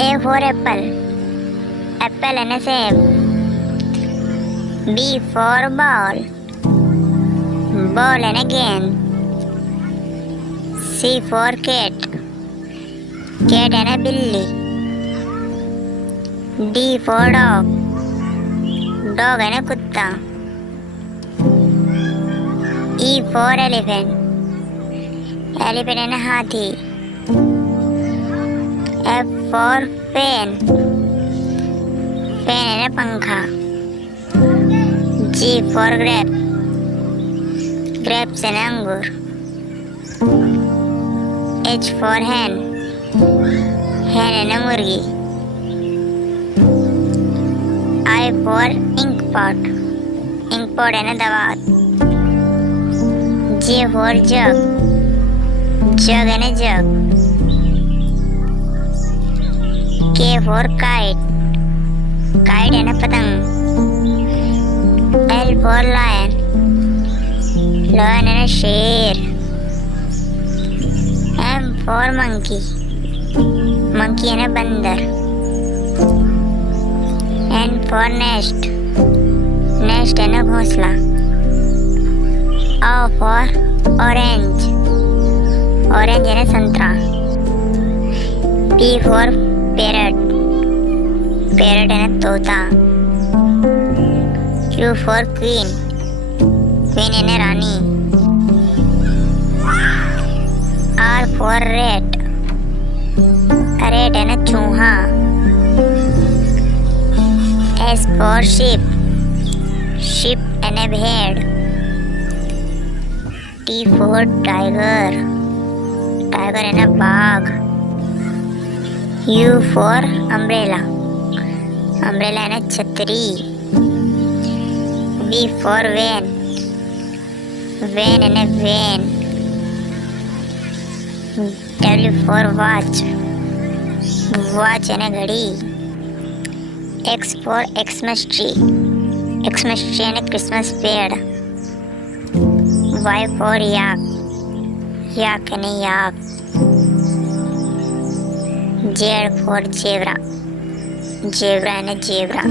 A for apple, apple and a same. B for ball, ball and again. C for cat, cat and a billy. D for dog, dog and a kutta. E for elephant, elephant and a hathi. F for fan, fan and a pankha. G for grape, grapes and angur. H for hen, hen and a murgi. I for ink pot, ink pot and a dawat. J for jug, jug and a jug. K for kite, kite and a patang. L for lion, lion and a sher. M for monkey, monkey and a bandar. N for nest, nest and a ghosla. O for orange, orange and a santra. P for parrot, parrot and a tota. Q for queen, queen and a rani. R for rat, rat and a chooha. S for sheep, sheep and a bhed. T for tiger, tiger and a bag. U for umbrella, umbrella and a chhatri. V for van, van and a van. W for watch, watch and a ghadi. X for Xmas tree, Xmas tree and a Christmas पेड़. Y for yak, yak and a yak. Z for zebra, zebra and a zebra.